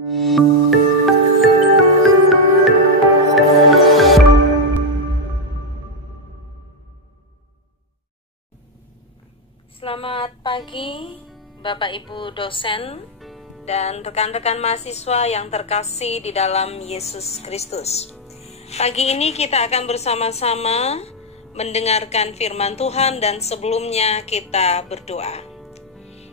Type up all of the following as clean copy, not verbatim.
Selamat pagi Bapak Ibu dosen dan rekan-rekan mahasiswa yang terkasih di dalam Yesus Kristus. Pagi ini kita akan bersama-sama mendengarkan firman Tuhan dan sebelumnya kita berdoa.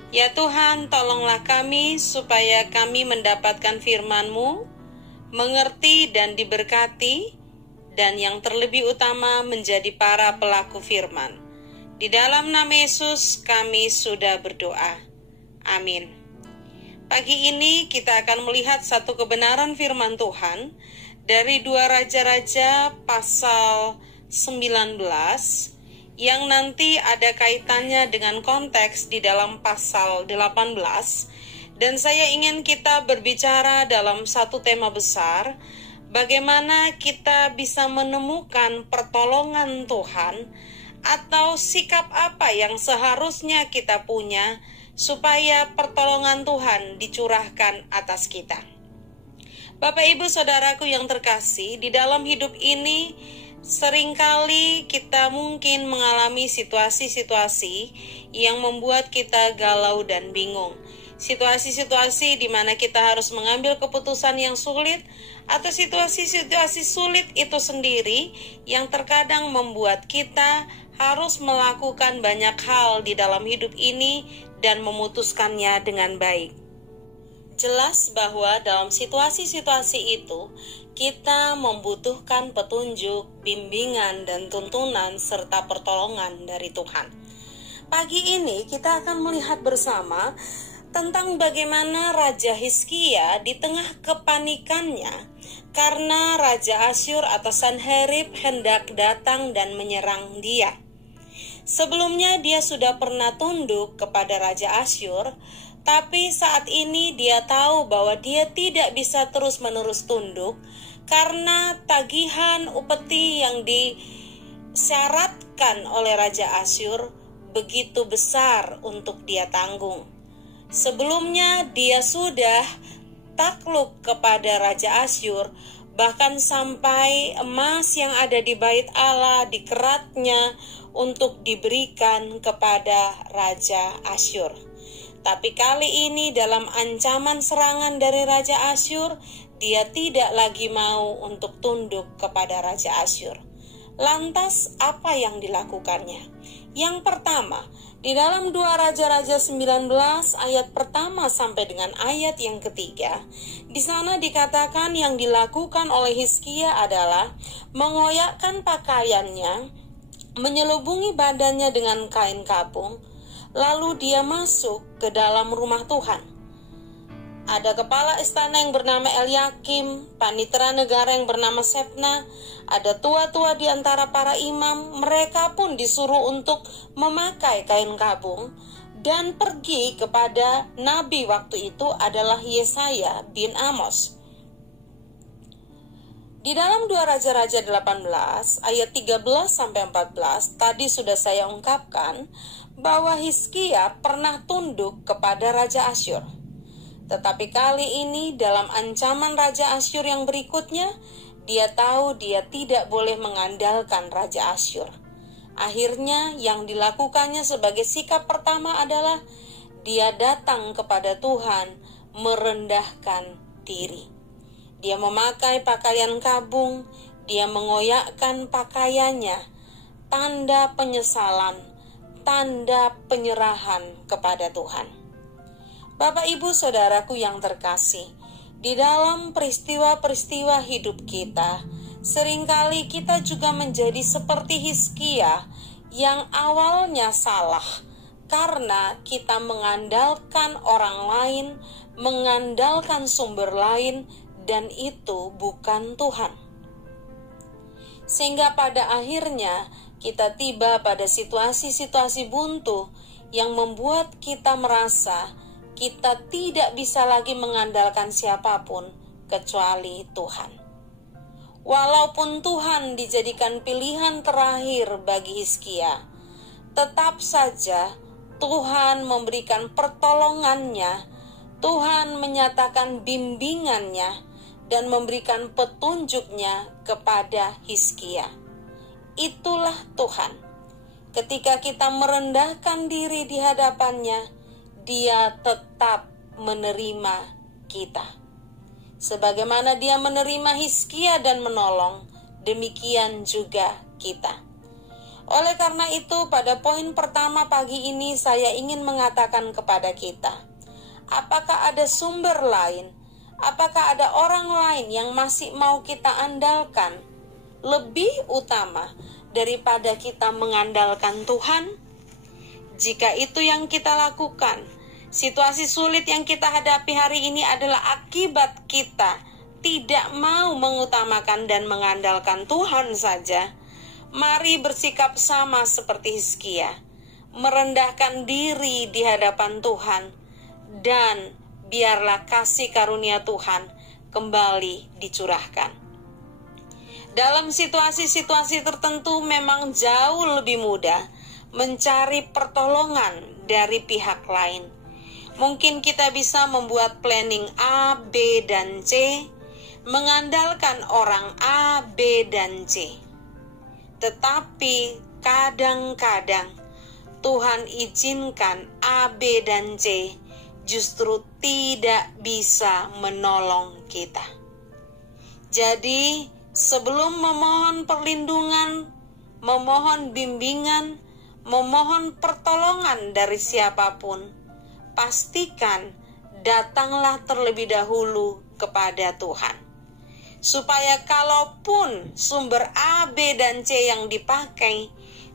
Ya Tuhan, tolonglah kami supaya kami mendapatkan firman-Mu, mengerti dan diberkati, dan yang terlebih utama menjadi para pelaku firman. Di dalam nama Yesus kami sudah berdoa. Amin. Pagi ini kita akan melihat satu kebenaran firman Tuhan dari 2 Raja-Raja pasal 19 yang nanti ada kaitannya dengan konteks di dalam pasal 18, dan saya ingin kita berbicara dalam satu tema besar, bagaimana kita bisa menemukan pertolongan Tuhan atau sikap apa yang seharusnya kita punya supaya pertolongan Tuhan dicurahkan atas kita. Bapak Ibu Saudaraku yang terkasih, di dalam hidup ini seringkali kita mungkin mengalami situasi-situasi yang membuat kita galau dan bingung. Situasi-situasi di mana kita harus mengambil keputusan yang sulit, atau situasi-situasi sulit itu sendiri yang terkadang membuat kita harus melakukan banyak hal di dalam hidup ini dan memutuskannya dengan baik. Jelas bahwa dalam situasi-situasi itu kita membutuhkan petunjuk, bimbingan, dan tuntunan serta pertolongan dari Tuhan. Pagi ini kita akan melihat bersama tentang bagaimana Raja Hizkia di tengah kepanikannya karena Raja Asyur atau Sanherib hendak datang dan menyerang dia. Sebelumnya dia sudah pernah tunduk kepada Raja Asyur, tapi saat ini dia tahu bahwa dia tidak bisa terus-menerus tunduk karena tagihan upeti yang disyaratkan oleh Raja Asyur begitu besar untuk dia tanggung. Sebelumnya dia sudah takluk kepada Raja Asyur, bahkan sampai emas yang ada di bait Allah dikeratnya untuk diberikan kepada Raja Asyur. Tapi kali ini dalam ancaman serangan dari Raja Asyur, dia tidak lagi mau untuk tunduk kepada Raja Asyur. Lantas apa yang dilakukannya? Yang pertama, di dalam 2 Raja-Raja 19 ayat pertama sampai dengan ayat yang ketiga, di sana dikatakan yang dilakukan oleh Hizkia adalah mengoyakkan pakaiannya, menyelubungi badannya dengan kain kapung, lalu dia masuk ke dalam rumah Tuhan. Ada kepala istana yang bernama Eliakim, panitera negara yang bernama Sebna, ada tua-tua di antara para imam, mereka pun disuruh untuk memakai kain kabung dan pergi kepada nabi waktu itu adalah Yesaya bin Amos. Di dalam 2 Raja-Raja 18 ayat 13 sampai 14 tadi sudah saya ungkapkan bahwa Hizkia pernah tunduk kepada Raja Asyur. Tetapi kali ini dalam ancaman Raja Asyur yang berikutnya, dia tahu dia tidak boleh mengandalkan Raja Asyur. Akhirnya yang dilakukannya sebagai sikap pertama adalah dia datang kepada Tuhan merendahkan diri. Dia memakai pakaian kabung, dia mengoyakkan pakaiannya, tanda penyesalan, tanda penyerahan kepada Tuhan. Bapak Ibu Saudaraku yang terkasih, di dalam peristiwa-peristiwa hidup kita, seringkali kita juga menjadi seperti Hizkia yang awalnya salah karena kita mengandalkan orang lain, mengandalkan sumber lain, dan itu bukan Tuhan. Sehingga pada akhirnya kita tiba pada situasi-situasi buntu yang membuat kita merasa kita tidak bisa lagi mengandalkan siapapun kecuali Tuhan. Walaupun Tuhan dijadikan pilihan terakhir bagi Hizkia, tetap saja Tuhan memberikan pertolongannya Tuhan menyatakan bimbingannya dan memberikan petunjuknya kepada Hizkia. Itulah Tuhan. Ketika kita merendahkan diri di hadapannya, Dia tetap menerima kita. Sebagaimana Dia menerima Hizkia dan menolong, demikian juga kita. Oleh karena itu, pada poin pertama pagi ini saya ingin mengatakan kepada kita, apakah ada sumber lain? Apakah ada orang lain yang masih mau kita andalkan lebih utama daripada kita mengandalkan Tuhan? Jika itu yang kita lakukan, situasi sulit yang kita hadapi hari ini adalah akibat kita tidak mau mengutamakan dan mengandalkan Tuhan saja. Mari bersikap sama seperti Hizkia, merendahkan diri di hadapan Tuhan, dan biarlah kasih karunia Tuhan kembali dicurahkan. Dalam situasi-situasi tertentu memang jauh lebih mudah mencari pertolongan dari pihak lain. Mungkin kita bisa membuat planning A, B, dan C, mengandalkan orang A, B, dan C. Tetapi kadang-kadang Tuhan izinkan A, B, dan C justru tidak bisa menolong kita. Jadi sebelum memohon perlindungan, memohon bimbingan, memohon pertolongan dari siapapun, pastikan datanglah terlebih dahulu kepada Tuhan. Supaya kalaupun sumber A, B, dan C yang dipakai,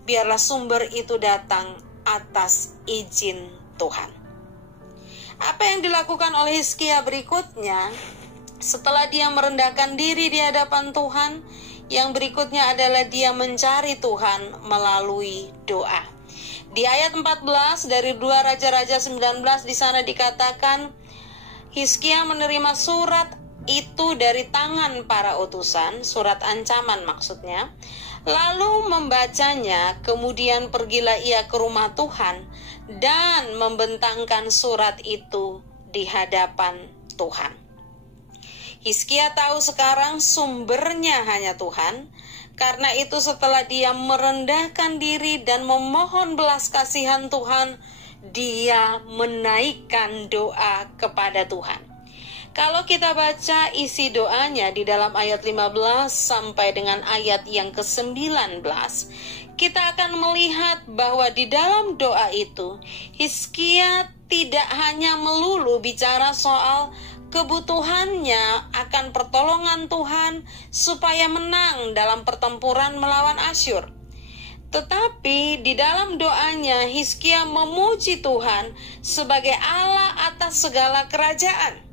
biarlah sumber itu datang atas izin Tuhan. Apa yang dilakukan oleh Hizkia berikutnya, setelah dia merendahkan diri di hadapan Tuhan, yang berikutnya adalah dia mencari Tuhan melalui doa. Di ayat 14 dari 2 Raja-Raja 19 di sana dikatakan, Hizkia menerima surat itu dari tangan para utusan, surat ancaman maksudnya, lalu membacanya, kemudian pergilah ia ke rumah Tuhan dan membentangkan surat itu di hadapan Tuhan. Hizkia tahu sekarang sumbernya hanya Tuhan, karena itu setelah dia merendahkan diri dan memohon belas kasihan Tuhan, dia menaikkan doa kepada Tuhan. Kalau kita baca isi doanya di dalam ayat 15 sampai dengan ayat yang ke-19, kita akan melihat bahwa di dalam doa itu, Hizkia tidak hanya melulu bicara soal kebutuhannya akan pertolongan Tuhan supaya menang dalam pertempuran melawan Asyur. Tetapi di dalam doanya, Hizkia memuji Tuhan sebagai Allah atas segala kerajaan.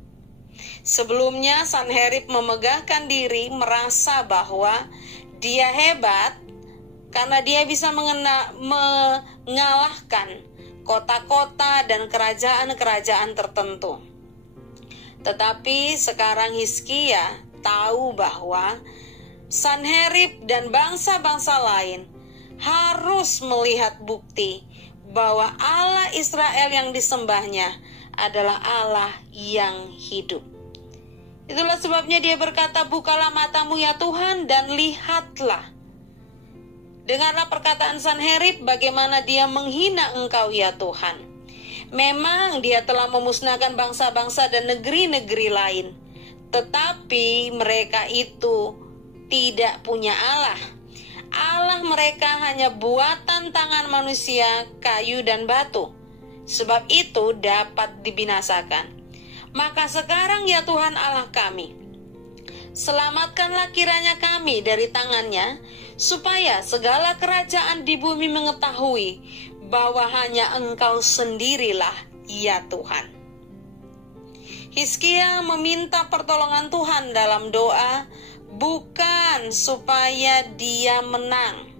Sebelumnya Sanherib memegahkan diri, merasa bahwa dia hebat karena dia bisa mengalahkan kota-kota dan kerajaan-kerajaan tertentu. Tetapi sekarang Hizkia tahu bahwa Sanherib dan bangsa-bangsa lain harus melihat bukti bahwa Allah Israel yang disembahnya adalah Allah yang hidup. Itulah sebabnya dia berkata, bukalah matamu ya Tuhan dan lihatlah. Dengarlah perkataan Sanherib bagaimana dia menghina engkau ya Tuhan. Memang dia telah memusnahkan bangsa-bangsa dan negeri-negeri lain. Tetapi mereka itu tidak punya Allah. Allah mereka hanya buatan tangan manusia, kayu dan batu. Sebab itu dapat dibinasakan. Maka sekarang ya Tuhan Allah kami, selamatkanlah kiranya kami dari tangannya, supaya segala kerajaan di bumi mengetahui bahwa hanya Engkau sendirilah ya Tuhan. Hizkia meminta pertolongan Tuhan dalam doa, bukan supaya dia menang,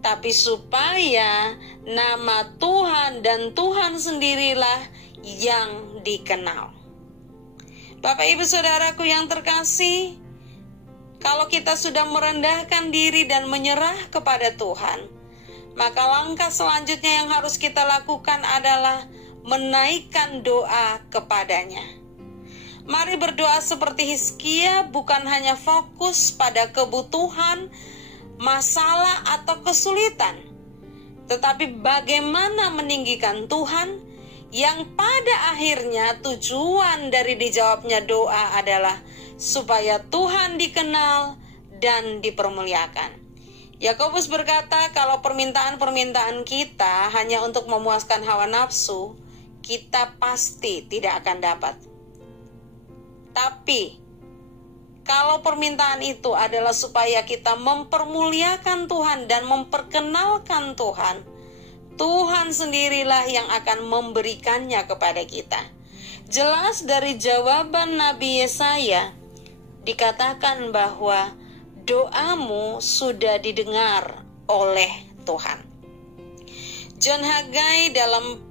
tapi supaya nama Tuhan dan Tuhan sendirilah yang dikenal. Bapak Ibu Saudaraku yang terkasih, kalau kita sudah merendahkan diri dan menyerah kepada Tuhan, maka langkah selanjutnya yang harus kita lakukan adalah menaikkan doa kepadanya. Mari berdoa seperti Hizkia, bukan hanya fokus pada kebutuhan, masalah, atau kesulitan, tetapi bagaimana meninggikan Tuhan, yang pada akhirnya tujuan dari dijawabnya doa adalah supaya Tuhan dikenal dan dipermuliakan. Yakobus berkata, kalau permintaan-permintaan kita hanya untuk memuaskan hawa nafsu, kita pasti tidak akan dapat. Tapi kalau permintaan itu adalah supaya kita mempermuliakan Tuhan dan memperkenalkan Tuhan, Tuhan sendirilah yang akan memberikannya kepada kita. Jelas dari jawaban Nabi Yesaya dikatakan bahwa doamu sudah didengar oleh Tuhan. John Haggai dalam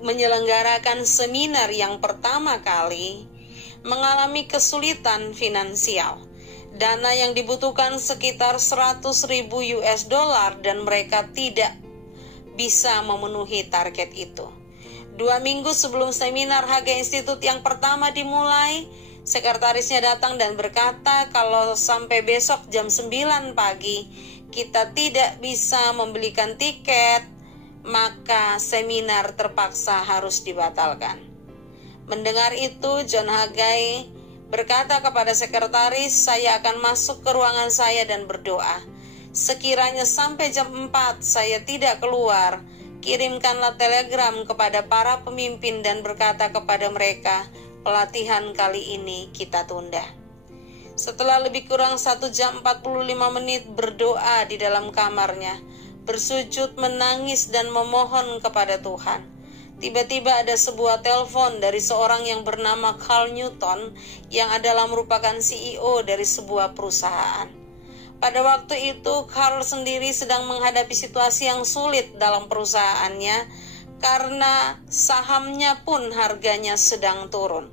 menyelenggarakan seminar yang pertama kali mengalami kesulitan finansial. Dana yang dibutuhkan sekitar 100.000 US dollar dan mereka tidak bisa memenuhi target itu. 2 minggu sebelum seminar Haggai Institute yang pertama dimulai, sekretarisnya datang dan berkata kalau sampai besok jam 9 pagi kita tidak bisa membelikan tiket, maka seminar terpaksa harus dibatalkan. Mendengar itu, John Haggai berkata kepada sekretaris, saya akan masuk ke ruangan saya dan berdoa. Sekiranya sampai jam 4 saya tidak keluar, kirimkanlah telegram kepada para pemimpin dan berkata kepada mereka, pelatihan kali ini kita tunda. Setelah lebih kurang 1 jam 45 menit berdoa di dalam kamarnya, bersujud menangis dan memohon kepada Tuhan, tiba-tiba ada sebuah telepon dari seorang yang bernama Carl Newton yang adalah merupakan CEO dari sebuah perusahaan. Pada waktu itu Carl sendiri sedang menghadapi situasi yang sulit dalam perusahaannya karena sahamnya pun harganya sedang turun.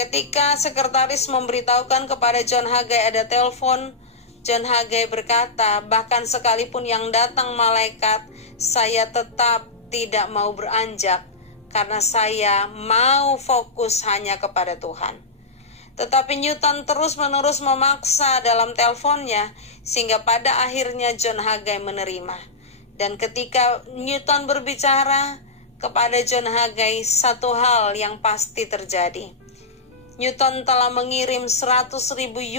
Ketika sekretaris memberitahukan kepada John Haggai ada telepon, John Haggai berkata, bahkan sekalipun yang datang malaikat, saya tetap tidak mau beranjak karena saya mau fokus hanya kepada Tuhan. Tetapi Newton terus-menerus memaksa dalam teleponnya sehingga pada akhirnya John Haggai menerima. Dan ketika Newton berbicara kepada John Haggai, satu hal yang pasti terjadi. Newton telah mengirim 100.000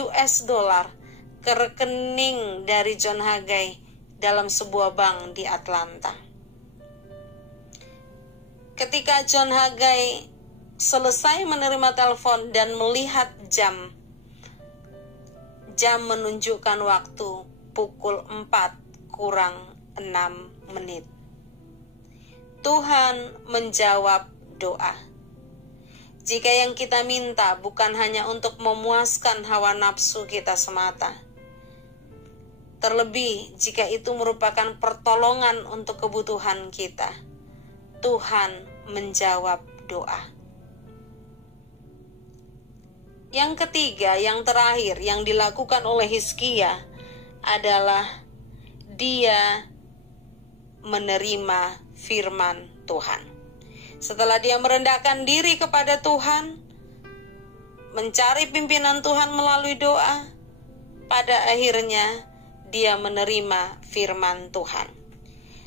US dollar ke rekening dari John Haggai dalam sebuah bank di Atlanta. Ketika John Haggai selesai menerima telepon dan melihat jam menunjukkan waktu pukul 4 kurang 6 menit. Tuhan menjawab doa. Jika yang kita minta bukan hanya untuk memuaskan hawa nafsu kita semata, terlebih jika itu merupakan pertolongan untuk kebutuhan kita, Tuhan menjawab doa. Yang ketiga, yang terakhir yang dilakukan oleh Hizkia adalah dia menerima firman Tuhan. Setelah dia merendahkan diri kepada Tuhan, mencari pimpinan Tuhan melalui doa, pada akhirnya dia menerima firman Tuhan.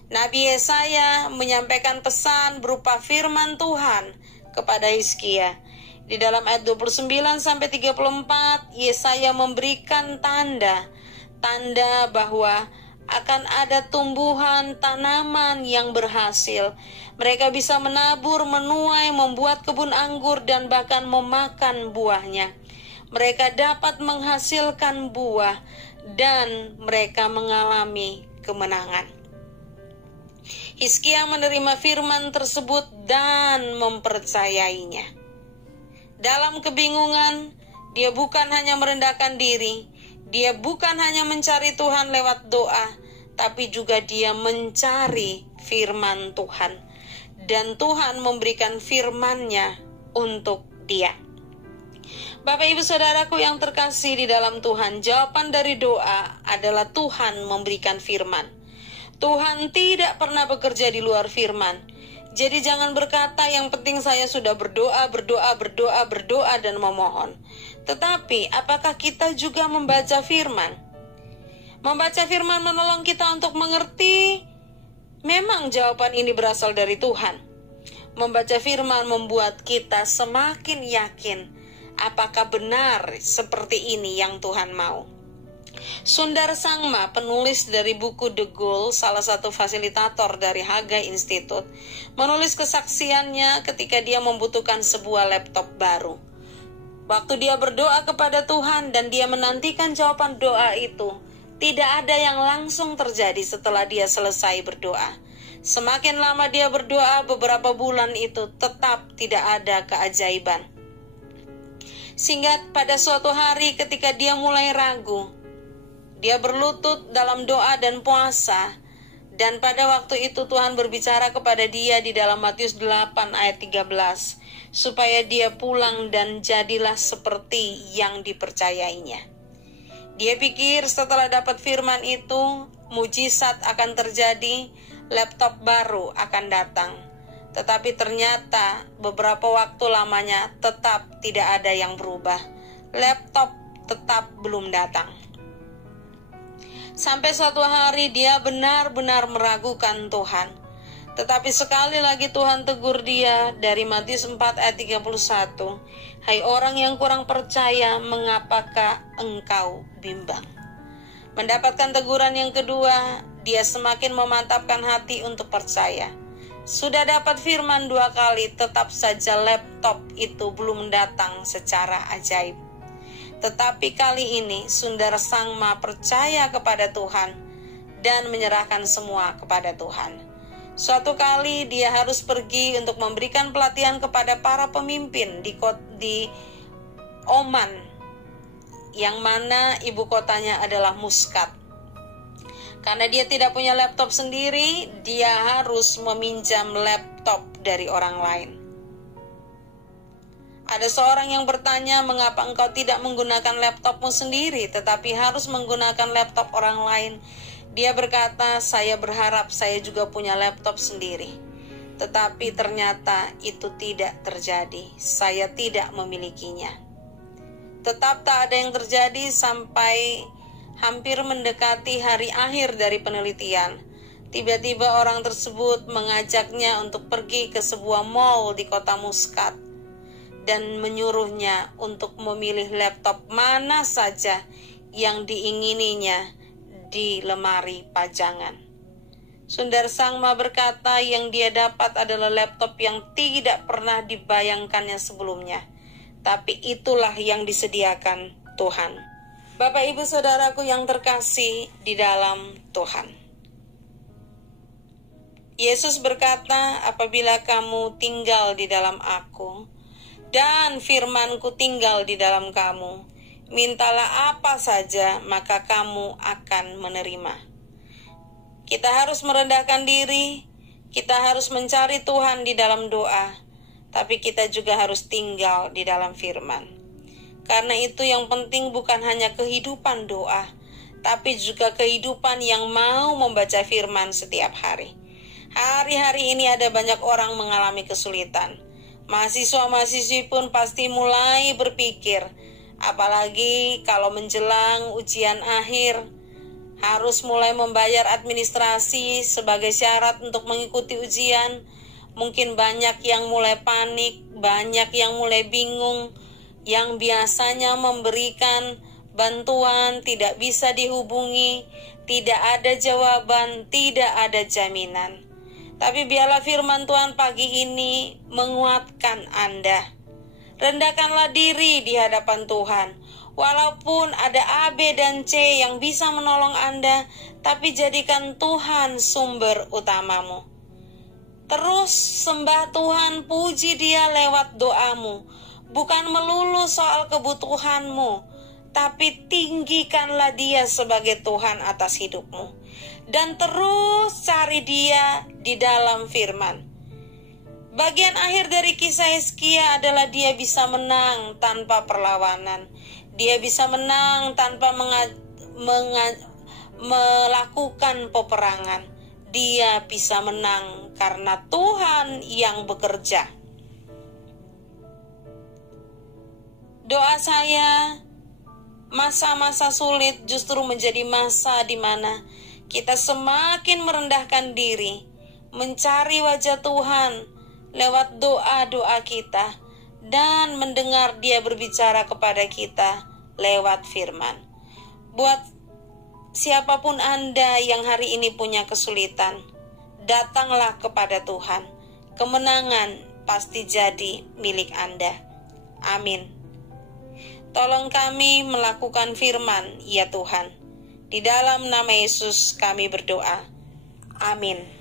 Nabi Yesaya menyampaikan pesan berupa firman Tuhan kepada Hizkia. Di dalam ayat 29-34, Yesaya memberikan tanda bahwa akan ada tumbuhan tanaman yang berhasil. Mereka bisa menabur, menuai, membuat kebun anggur, dan bahkan memakan buahnya. Mereka dapat menghasilkan buah, dan mereka mengalami kemenangan. Hizkia menerima firman tersebut dan mempercayainya. Dalam kebingungan, dia bukan hanya merendahkan diri, dia bukan hanya mencari Tuhan lewat doa, tapi juga dia mencari firman Tuhan. Dan Tuhan memberikan firman-Nya untuk dia. Bapak Ibu Saudaraku yang terkasih di dalam Tuhan, jawaban dari doa adalah Tuhan memberikan firman. Tuhan tidak pernah bekerja di luar firman. Jadi jangan berkata yang penting saya sudah berdoa dan memohon. Tetapi apakah kita juga membaca firman? Membaca firman menolong kita untuk mengerti. Memang jawaban ini berasal dari Tuhan. Membaca firman membuat kita semakin yakin apakah benar seperti ini yang Tuhan mau. Sundar Sangma, penulis dari buku The Goal, salah satu fasilitator dari Hagai Institute, menulis kesaksiannya ketika dia membutuhkan sebuah laptop baru. Waktu dia berdoa kepada Tuhan dan dia menantikan jawaban doa itu, tidak ada yang langsung terjadi setelah dia selesai berdoa. Semakin lama dia berdoa, beberapa bulan itu tetap tidak ada keajaiban. Sehingga pada suatu hari ketika dia mulai ragu, dia berlutut dalam doa dan puasa, dan pada waktu itu Tuhan berbicara kepada dia di dalam Matius 8 ayat 13, supaya dia pulang dan jadilah seperti yang dipercayainya. Dia pikir setelah dapat firman itu, mujizat akan terjadi, laptop baru akan datang. Tetapi ternyata beberapa waktu lamanya tetap tidak ada yang berubah. Laptop tetap belum datang. Sampai suatu hari dia benar-benar meragukan Tuhan. Tetapi sekali lagi Tuhan tegur dia dari Matius 4 ayat 31. Hai orang yang kurang percaya, mengapakah engkau bimbang? Mendapatkan teguran yang kedua, dia semakin memantapkan hati untuk percaya. Sudah dapat firman 2 kali, tetap saja laptop itu belum datang secara ajaib. Tetapi kali ini Sundar Sangma percaya kepada Tuhan dan menyerahkan semua kepada Tuhan. Suatu kali dia harus pergi untuk memberikan pelatihan kepada para pemimpin di Oman, yang mana ibu kotanya adalah Muscat. Karena dia tidak punya laptop sendiri, dia harus meminjam laptop dari orang lain. Ada seorang yang bertanya, mengapa engkau tidak menggunakan laptopmu sendiri, tetapi harus menggunakan laptop orang lain? Dia berkata, saya berharap saya juga punya laptop sendiri. Tetapi ternyata itu tidak terjadi. Saya tidak memilikinya. Tetap tak ada yang terjadi sampai hampir mendekati hari akhir dari penelitian. Tiba-tiba orang tersebut mengajaknya untuk pergi ke sebuah mall di kota Muscat dan menyuruhnya untuk memilih laptop mana saja yang diingininya di lemari pajangan. Sundar Sangma berkata yang dia dapat adalah laptop yang tidak pernah dibayangkannya sebelumnya. Tapi itulah yang disediakan Tuhan. Bapak Ibu Saudaraku yang terkasih di dalam Tuhan. Yesus berkata, apabila kamu tinggal di dalam aku, dan firman-Ku tinggal di dalam kamu, mintalah apa saja, maka kamu akan menerima. Kita harus merendahkan diri, kita harus mencari Tuhan di dalam doa, tapi kita juga harus tinggal di dalam firman. Karena itu yang penting bukan hanya kehidupan doa, tapi juga kehidupan yang mau membaca firman setiap hari. Hari-hari ini ada banyak orang mengalami kesulitan. Mahasiswa-mahasiswi pun pasti mulai berpikir, apalagi kalau menjelang ujian akhir, harus mulai membayar administrasi sebagai syarat untuk mengikuti ujian. Mungkin banyak yang mulai panik, banyak yang mulai bingung, yang biasanya memberikan bantuan tidak bisa dihubungi, tidak ada jawaban, tidak ada jaminan. Tapi biarlah firman Tuhan pagi ini menguatkan Anda. Rendahkanlah diri di hadapan Tuhan. Walaupun ada A, B, dan C yang bisa menolong Anda, tapi jadikan Tuhan sumber utamamu. Terus sembah Tuhan, puji Dia lewat doamu. Bukan melulu soal kebutuhanmu, tapi tinggikanlah Dia sebagai Tuhan atas hidupmu. Dan terus cari Dia di dalam firman. Bagian akhir dari kisah Hizkia adalah dia bisa menang tanpa perlawanan. Dia bisa menang tanpa melakukan peperangan. dia bisa menang karena Tuhan yang bekerja. Doa saya, masa-masa sulit justru menjadi masa di mana kita semakin merendahkan diri, mencari wajah Tuhan lewat doa-doa kita, dan mendengar Dia berbicara kepada kita lewat firman. Buat siapapun Anda yang hari ini punya kesulitan, datanglah kepada Tuhan. Kemenangan pasti jadi milik Anda. Amin. Tolong kami melakukan firman, ya Tuhan. Di dalam nama Yesus kami berdoa. Amin.